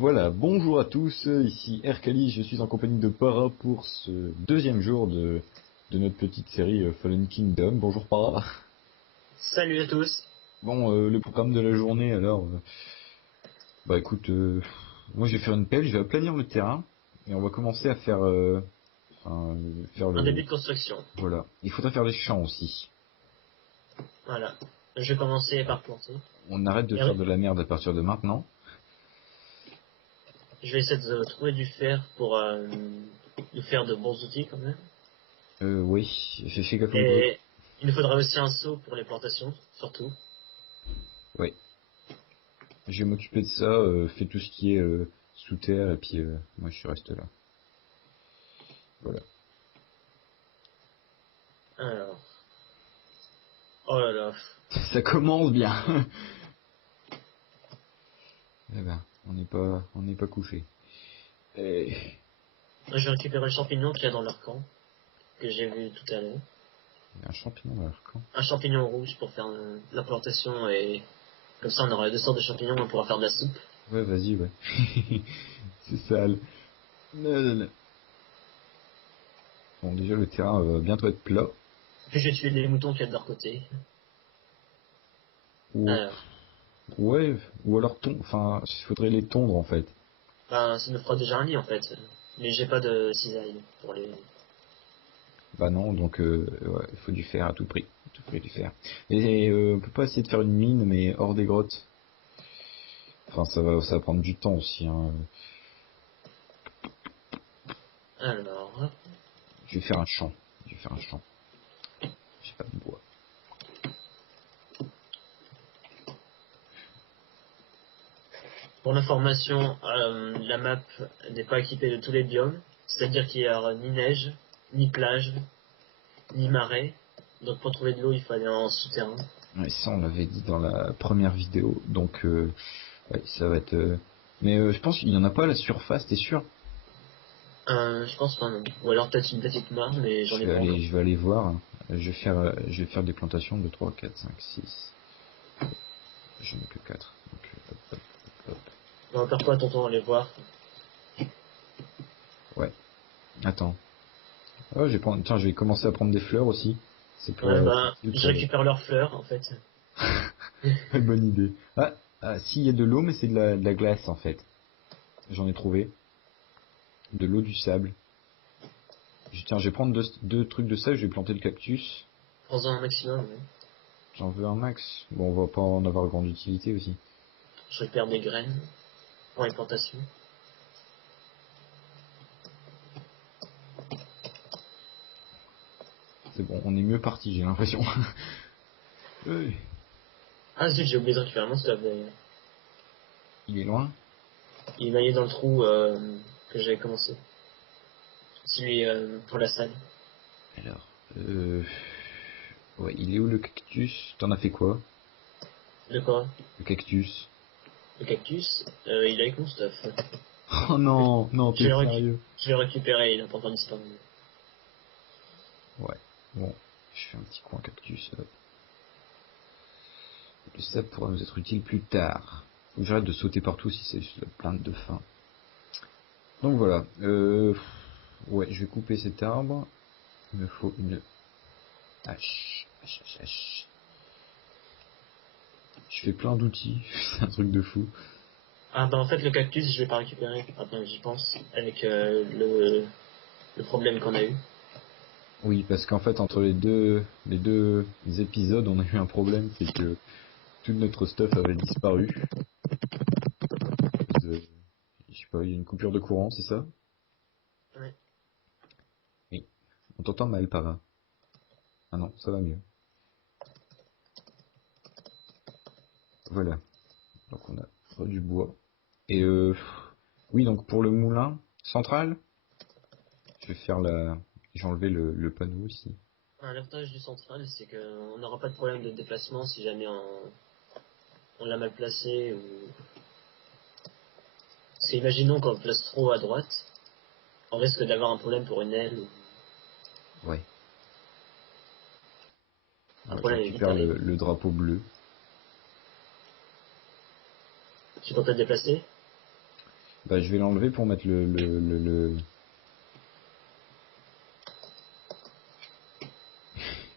Voilà, bonjour à tous, ici Erkali, je suis en compagnie de Para pour ce deuxième jour de notre petite série Fallen Kingdom. Bonjour Para. Salut à tous. Bon, le programme de la journée alors, bah écoute, moi je vais faire une pelle, je vais aplanir le terrain et on va commencer à faire, faire Un début le... de construction. Voilà, il faudra faire les champs aussi. Voilà. Je vais commencer par planter. On arrête de Et faire de la merde à partir de maintenant. je vais essayer de trouver du fer pour nous faire de bons outils quand même. Oui, j'ai fait gaffe au bruit. Et il nous faudra aussi un seau pour les plantations, surtout. Oui, je vais m'occuper de ça, fais tout ce qui est sous terre et puis moi je reste là. Voilà. Alors. Oh là là. Ça commence bien. Eh ben, on n'est pas couché. Et... Je vais récupérer le champignon qu'il y a dans leur camp, que j'ai vu tout à l'heure. Il y a un champignon dans leur camp. Un champignon rouge pour faire la plantation et comme ça on aura deux sortes de champignons et on pourra faire de la soupe. Ouais, vas-y, ouais. C'est sale. Non, non, non. Bon, déjà, le terrain va bientôt être plat. Puis je vais tuer les moutons qu'il y a de leur côté. Ou, Alors. ouais, ou alors enfin, il faudrait les tondre en fait. Ben, ça me fera déjà un lit en fait. Mais j'ai pas de cisaille pour les. Bah non, donc ouais, il faut du fer à tout prix. À tout prix du fer. Et on peut pas essayer de faire une mine, mais hors des grottes. Enfin, ça va prendre du temps aussi. Hein. Alors, Je vais faire un champ. Je vais faire un champ. J'ai pas de bois. pour l'information, la map n'est pas équipée de tous les biomes. C'est-à-dire qu'il n'y a ni neige, ni plage, ni marais. Donc pour trouver de l'eau, il faut aller en souterrain. Ouais, ça, on l'avait dit dans la première vidéo. Donc, ouais, ça va être. Mais je pense qu'il y en a pas à la surface, t'es sûr? Je pense pas non. Ou alors peut-être une petite mare, mais j'en Je ai vais pas aller, encore. je vais aller voir. Hein. Je vais faire des plantations de 3, 4, 5, 6. J'en ai que 4. Donc, hop, hop, hop, hop. On va faire quoi, tonton, aller voir. Ouais. Attends. Oh, tiens, je vais commencer à prendre des fleurs aussi. Ça Ouais, pourrait être ben, utile je pour. récupère leurs fleurs, en fait. Bonne idée. Si, il y a de l'eau, mais c'est de la glace en fait. J'en ai trouvé. De l'eau, du sable. Tiens, je vais prendre deux trucs de sable, je vais planter le cactus. Prends-en un maximum, ouais. J'en veux un max. Bon, on va pas en avoir grande utilité aussi. Je récupère des graines pour les plantations. C'est bon, on est mieux parti, j'ai l'impression. Oui. Ah zut, j'ai oublié de récupérer mon stuff d'ailleurs. Il est loin. Il est maillé dans le trou que j'avais commencé. Celui pour la salle. Alors, ouais, il est où le cactus? T'en as fait quoi? De quoi? Le cactus. Le cactus, il est avec mon stuff. Oh non, non, Je t'es l'ai sérieux? je l'ai récupéré, il a pas encore disparu. Ouais, bon, je fais un petit coin cactus. Hop. Le sable pourra nous être utile plus tard. Faut que j'arrête de sauter partout si c'est juste la plainte de faim. Donc voilà, ouais, je vais couper cet arbre. Il me faut une hache. Hache, hache, hache. Je fais plein d'outils, c'est un truc de fou. Ah bah en fait le cactus je l'ai pas récupéré, maintenant que j'y pense, avec le problème qu'on a eu. Oui, parce qu'en fait, entre les deux épisodes, on a eu un problème, c'est que tout notre stuff avait disparu. À cause de, je sais pas, il y a une coupure de courant, c'est ça? Ouais. Oui. On t'entend mal, Para. Ah non, ça va mieux. Voilà. Donc on a du bois. Et oui, donc pour le moulin central, je vais faire j'ai enlevé le panneau aussi. L'avantage du central c'est qu'on n'aura pas de problème de déplacement si jamais on l'a mal placé ou... Parce qu'imaginons qu'on le place trop à droite, on risque d'avoir un problème pour une aile ou Ouais. un Je problème est vite récupère arrivé. le drapeau bleu. Tu peux te déplacer? Bah, je vais l'enlever pour mettre le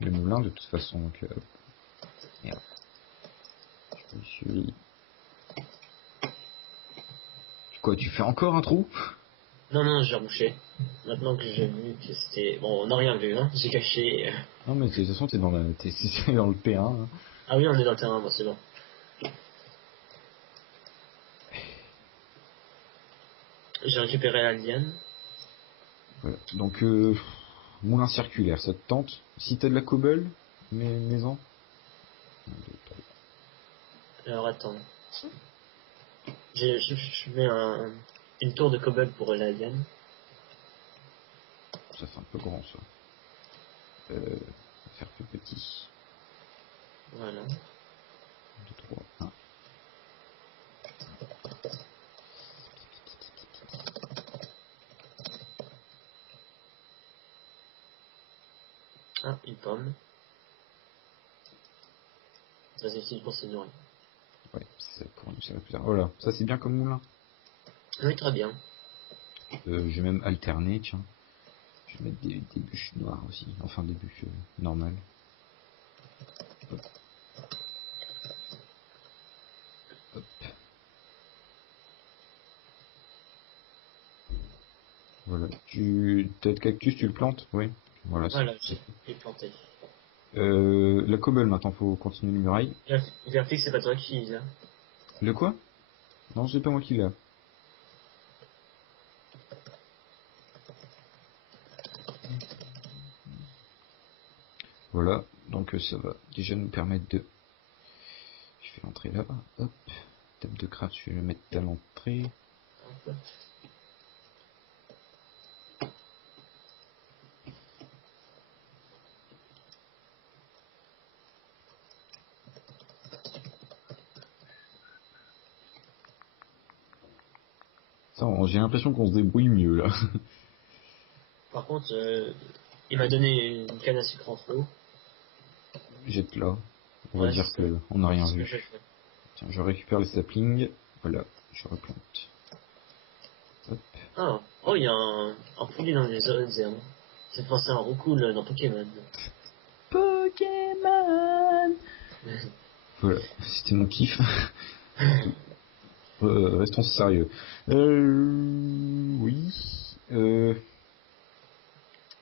moulin de toute façon. Donc, merde. Je suis... Quoi, tu fais encore un trou? Non, non, j'ai rebouché. Maintenant que j'ai vu que c'était... Bon, on n'a rien vu, hein. J'ai caché... Non, mais de toute façon, t'es dans t'es dans le terrain. Hein. Ah oui, on est dans le terrain, bon, c'est bon. J'ai récupéré la liane. Voilà. Donc, moulin circulaire, ça te tente? Si t'as de la cobble, mets-en. 1, 2, 3. Alors, attends. Je mets une tour de cobble pour la liane. Ça fait un peu grand, ça. Faire plus petit. Voilà. 1, 2, 3, 1. Ah, une pomme. Très utile pour se nourrir. Ouais, c'est ça pour nous, ça va plus tard. Voilà, ça c'est bien comme moulin. Oui, très bien. Je vais même alterner, tiens. Je vais mettre des bûches noires aussi. Enfin, des bûches normales. Hop. Hop. Voilà. T'as de cactus, tu le plantes? Oui. Voilà, Voilà, c'est fait. j'ai planté. La cobble maintenant, faut continuer les murailles. Verfix, c'est pas toi qui l'a. Le quoi? Non, c'est pas moi qui l'ai. Voilà, donc ça va déjà nous permettre de... Je fais l'entrée là, hop. Table de craft, je vais le mettre à l'entrée. Ça, j'ai l'impression qu'on se débrouille mieux là. Par contre, il m'a donné une canne à sucre en trop. Jette là. On va Ouais, dire c'est que on n'a rien ce que vu. j'ai fait. Tiens, je récupère les saplings. Voilà, je replante. Hop. Ah, oh, il y a un poulet dans les herbes. Ça fait penser à un roucoule dans Pokémon. Pokémon. Voilà, c'était mon kiff. Restons sérieux. Oui.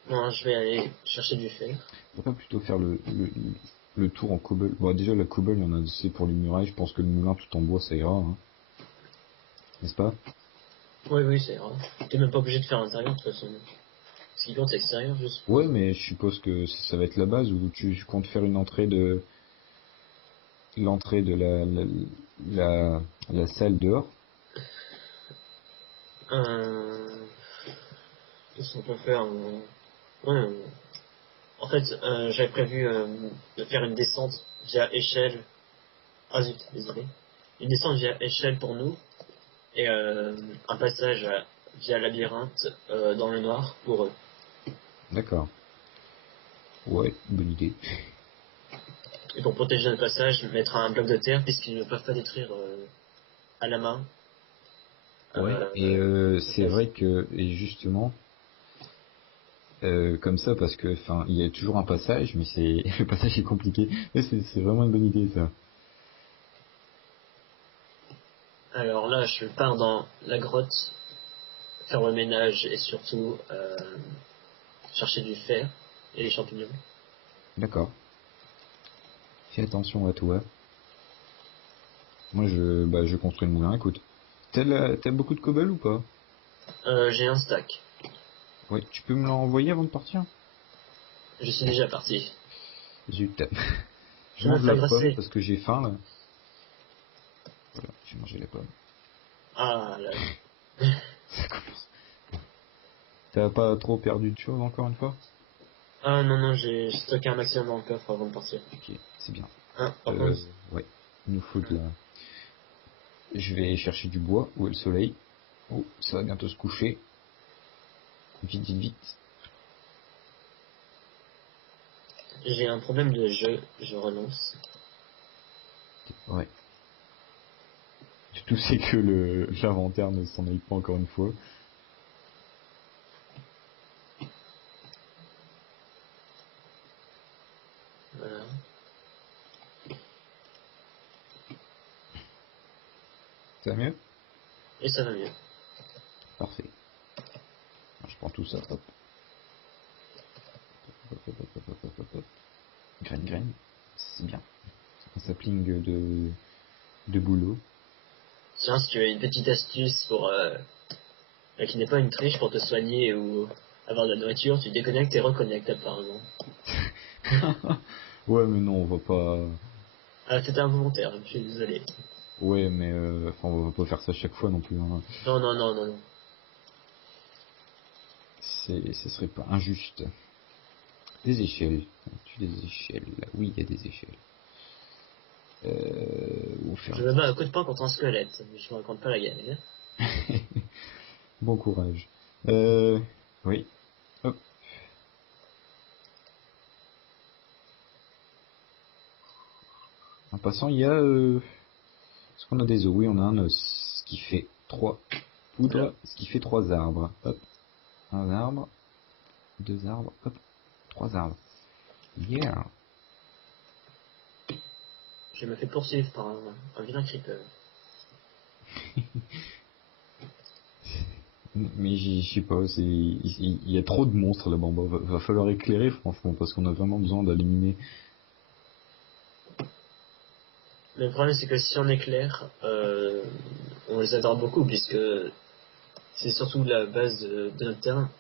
Non, je vais aller chercher du fer. On va pas plutôt faire le tour en cobble. Bon, déjà, la cobble, il y en a assez pour les murailles. Je pense que le moulin tout en bois, ça ira. Hein. N'est-ce pas? Oui, oui, c'est grave. T'es même pas obligé de faire l'intérieur de toute façon. Ce qui compte, c'est l'extérieur, je Ouais, suppose. mais je suppose que ça va être la base où tu comptes faire une entrée de l'entrée de la salle dehors. Qu'est-ce qu'on peut faire ouais, en fait, j'avais prévu de faire une descente via échelle. Ah zut, désolé. Une descente via échelle pour nous et un passage via labyrinthe dans le noir pour eux. D'accord. Ouais, bonne idée. Et pour protéger le passage, mettre un bloc de terre puisqu'ils ne peuvent pas détruire à la main. Ouais, et Le c'est vrai casier. que, et justement, comme ça, parce que, enfin, il y a toujours un passage, mais c'est le passage est compliqué. Mais c'est vraiment une bonne idée, ça. Alors là, je pars dans la grotte, faire le ménage et surtout chercher du fer et les champignons. D'accord. Fais attention à toi. Moi, je construis le moulin. Écoute, t'as beaucoup de cobble ou pas? J'ai un stack. Ouais, tu peux me l'envoyer avant de partir? Je suis déjà parti. Zut. Je Je me mange fais la pomme agresser. parce que j'ai faim là. Voilà, j'ai mangé la pomme. Ah là. Ça commence. T'as pas trop perdu de choses encore une fois? Ah non, non, j'ai stocké un maximum dans le coffre avant de partir. Ok, c'est bien. Ah, par contre, Ouais, il nous faut de la... Je vais chercher du bois. Où est le soleil? Oh, ça va bientôt se coucher. Vite, vite, vite. j'ai un problème de jeu, je renonce. Ouais. De toute tout c'est que l'inventaire ne s'en aille pas encore une fois. Voilà. Ça va mieux? Et ça va mieux. Parfait. Je prends tout ça, hop. Hop. Graine. C'est bien. Un sapling de boulot. Tiens, si tu as une petite astuce pour qui n'est pas une triche pour te soigner ou avoir de la nourriture, tu déconnectes et reconnectes apparemment. Ouais, mais non, on va pas... Ah, c'était involontaire, je suis désolé. Ouais, mais enfin, on va pas faire ça chaque fois non plus. Hein. Non. Ce serait pas injuste. Des échelles. Des échelles. Oui, il y a des échelles. Je me bats à coup de poing contre un squelette, mais je ne raconte pas la guerre. Bon courage. Oui. Hop. En passant, il y a... Est-ce qu'on a des os? Oui, on a un os. Ce qui fait 3 poudres. Voilà. Ce qui fait 3 arbres. Hop. Un arbre. 2 arbres. Hop. 3 arbres. Yeah. Je me fais poursuivre par un vilain creeper. Mais je sais pas, il y a trop de monstres là-bas. Va falloir éclairer franchement parce qu'on a vraiment besoin d'éliminer. Mais le problème c'est que si on éclaire, on les adore beaucoup puisque c'est surtout la base de notre terrain.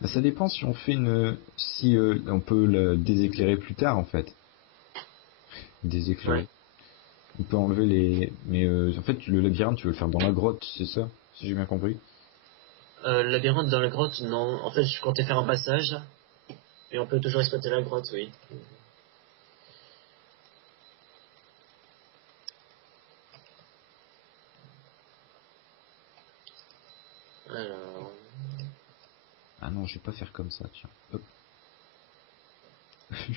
Bah, ça dépend si on fait si on peut la déséclairer plus tard en fait. Ouais. Déséclairer. On peut enlever les. Mais en fait, le labyrinthe, tu veux le faire dans la grotte, c'est ça? Si j'ai bien compris. Le labyrinthe dans la grotte, non. En fait, je comptais faire un passage, et on peut toujours exploiter la grotte, oui. Alors... Ah non, je vais pas faire comme ça, tiens. Hop.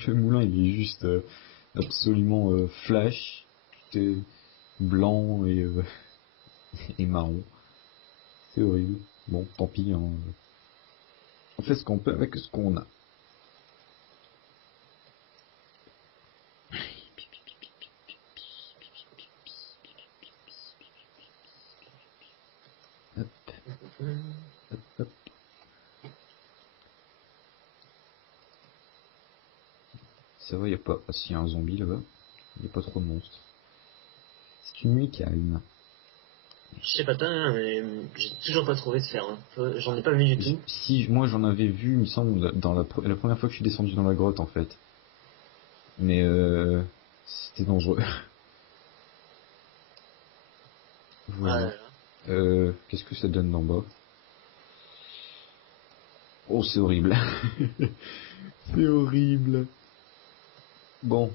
Le moulin, il est juste absolument flash. Tout est blanc et marron. C'est horrible. Bon, tant pis. Hein. On fait ce qu'on peut avec ce qu'on a. Hop, hop. Ça va, y a pas. Ah, s'il y a un zombie là-bas, y a pas trop de monstres. C'est une nuit calme. Je sais pas toi, hein, mais j'ai toujours pas trouvé de fer. Hein. J'en ai pas vu du tout. Si, moi j'en avais vu, il me semble, dans la première fois que je suis descendu dans la grotte en fait. Mais c'était dangereux. Ah là Voilà. là. Qu'est-ce que ça donne d'en bas? Oh, c'est horrible. C'est horrible. Bon,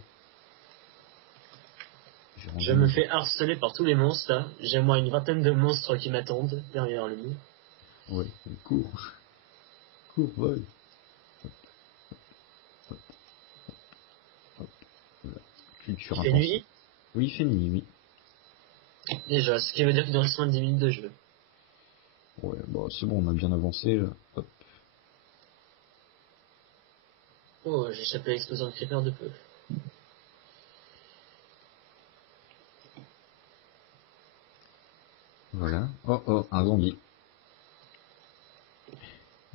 j'ai Je rangé me mes... fais harceler par tous les monstres là. J'ai moi une vingtaine de monstres qui m'attendent derrière le mur. Ouais, cours. Cours, vole. Voilà. Il Culture fait intensive. nuit Oui, il fait nuit, oui. déjà, ce qui veut dire qu'il nous reste moins de 10 minutes de jeu. Ouais, bon, c'est bon, on a bien avancé là. Hop. Oh, j'ai échappé à l'explosion de creeper de peu. Voilà. Oh, oh, un zombie.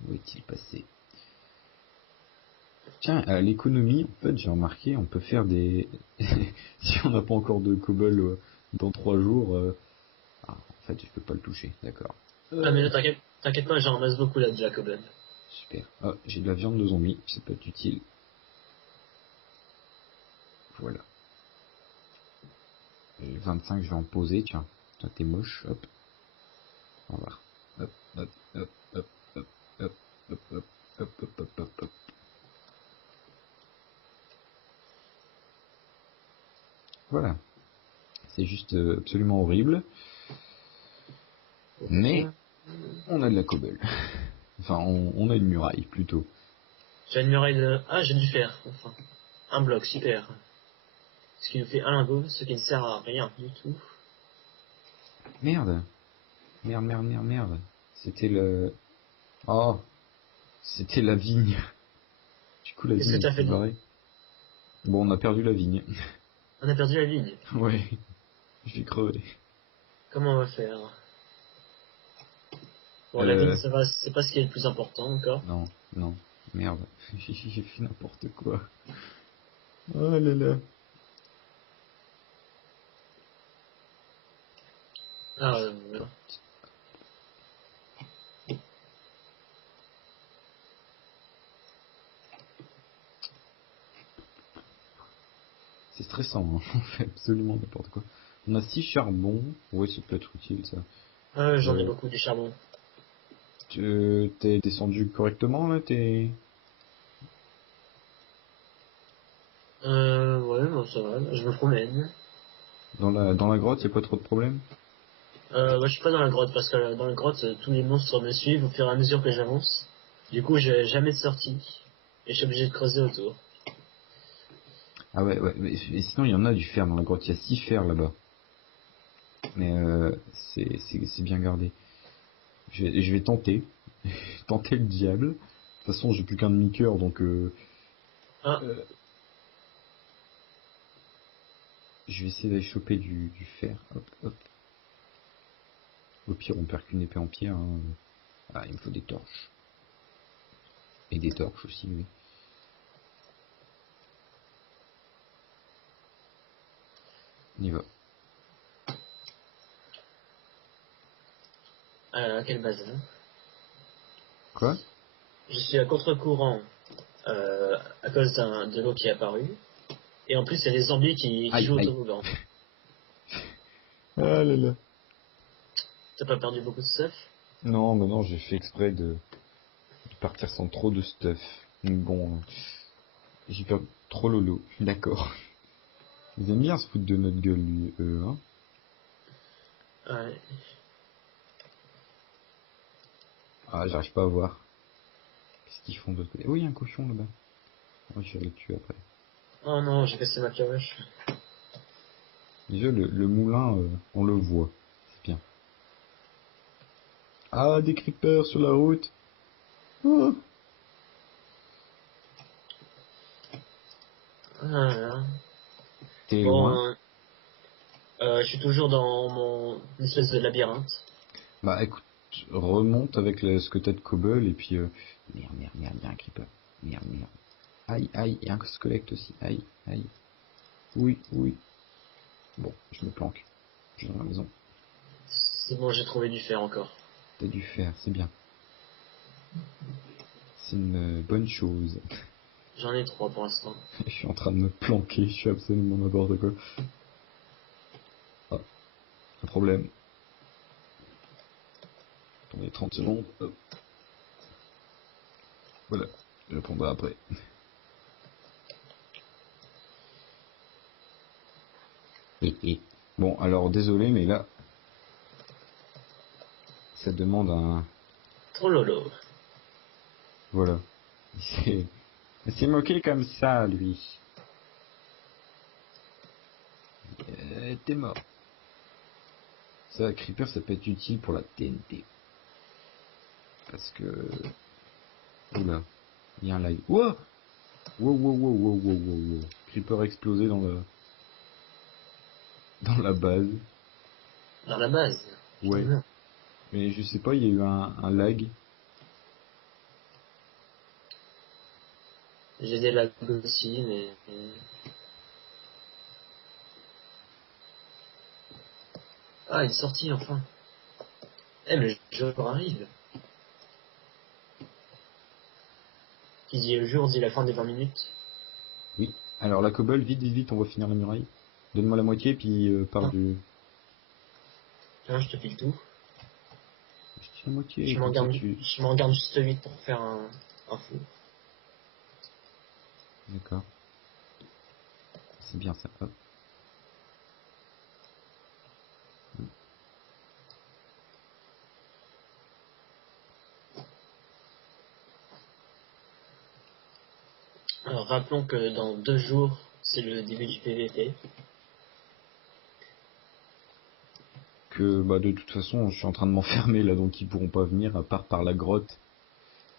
Où est-il passé? Tiens, à l'économie, en fait, j'ai remarqué, on peut faire des... si on n'a pas encore de cobble dans 3 jours... Ah, en fait, je peux pas le toucher, d'accord. Ah mais là t'inquiète pas, j'en ramasse beaucoup là, Jacoben. Super. Ah, j'ai de la viande de zombie, ça peut être utile. Voilà. Et 25, je vais en poser, tiens. Toi, t'es moche, hop. On va voir. Hop, hop, hop, hop, hop, hop, hop, hop, hop, hop, hop, hop, hop. Voilà. C'est juste absolument horrible. Mais on a de la cobble. Enfin, on a une muraille, plutôt. J'ai une muraille de... Ah, j'ai du fer, enfin. Un bloc, super. Ce qui nous fait un lingot, ce qui ne sert à rien du tout. Merde. Merde, merde, merde, merde. C'était le... Oh, c'était la vigne. Du coup, la Qu'est-ce vigne que est t'as fait plus barrée. Bon, on a perdu la vigne. On a perdu la vigne. Ouais, je vais crever. Comment on va faire? Bon, la vigne, Euh... ça va, c'est pas ce qui est le plus important encore. Non, non, merde. J'ai fait n'importe quoi. Oh là là. Ah, C'est stressant, hein. On fait absolument n'importe quoi. On a 6 charbons. Ouais, ça peut être utile, ça. j'en ai Euh, beaucoup du charbon. T'es descendu correctement, là? T'es... Ouais, bon, ça va, je me promène. Dans la grotte, y a pas trop de problèmes? Moi, je suis pas dans la grotte parce que dans la grotte, tous les monstres me suivent au fur et à mesure que j'avance. Du coup, j'ai jamais de sortie et je suis obligé de creuser autour. Ah ouais, ouais. Mais sinon, il y en a du fer dans la grotte. Il y a 6 fers là-bas. Mais c'est bien gardé. Je vais tenter. Tenter le diable. De toute façon, j'ai plus qu'un demi-cœur, donc... Ah, euh, je vais essayer d'aller choper du fer. Hop, hop. Au pire, on perd qu'une épée en pierre. Hein. Ah, il me faut des torches. Et des torches aussi, oui. On y va. quel bazar. Quoi? Je suis à contre-courant à cause de l'eau qui est apparue. Et en plus, il y a des zombies qui Aïe, jouent au aïe. toboggan. Ah là là. T'as pas perdu beaucoup de stuff? Non, mais non, j'ai fait exprès de partir sans trop de stuff. Bon, j'ai perdu trop lolo. D'accord. Ils aiment bien se foutre de notre gueule, lui, eux, hein. Ouais. Ah, j'arrive pas à voir. Qu'est-ce qu'ils font de l'autre côté? Oui, il y a un cochon là-bas. Moi, je vais le tuer après. Oh non, j'ai cassé ma pioche. Déjà, le moulin, on le voit. C'est bien. Ah, des creepers sur la route. Oh. Ah là là. T'es loin? Bon, je suis toujours dans mon espèce de labyrinthe. Bah écoute, remonte avec ce que t'as de cobble et puis... Merde, merde, merde, il y a un creeper. Merde, merde. Aïe, aïe, il y a un squelette aussi. Aïe, aïe. Oui, oui. Bon, je me planque. Je suis dans la maison. C'est bon, j'ai trouvé du fer encore. T'as dû faire, c'est bien. C'est une bonne chose. J'en ai 3 pour l'instant. Je suis en train de me planquer, je suis absolument n'importe quoi. Ah, un problème. Attendez 30 secondes. Hop. Voilà, je répondrai après. Bon, alors désolé, mais là, ça demande un... Trop lolo. Voilà. Il s'est moqué comme ça, lui. T'es mort. Ça, Creeper, ça peut être utile pour la TNT. Parce que... Oula, il y a un lag. Wow, wow, wow, wow, wow, wow, wow, wow. Creeper a explosé dans la base. Dans la base. Putain, Ouais. non. Mais je sais pas, il y a eu un lag. J'ai des lags aussi, mais... Ah, une sortie, enfin. Eh, mais le jour arrive. Qui dit le jour dit la fin des 20 minutes. Oui. Alors la cobble, vite, vite, vite, on va finir la muraille. Donne-moi la moitié, puis part Non. du... Tiens, je te file tout. Je dis la moitié, comme ça tu... Je m'en garde juste 8 pour faire un four. D'accord. C'est bien ça. Hop. Alors, rappelons que dans 2 jours, c'est le début du PVP. Que bah, de toute façon, je suis en train de m'enfermer là, donc ils pourront pas venir à part par la grotte,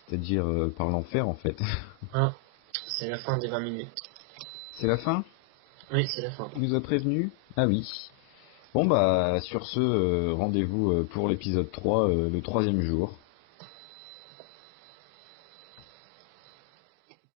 c'est-à-dire par l'enfer en fait. Ah, c'est la fin des 20 minutes. C'est la fin? Oui, c'est la fin. Tu nous as prévenu? Ah oui. Bon bah sur ce, rendez-vous pour l'épisode 3, le troisième jour.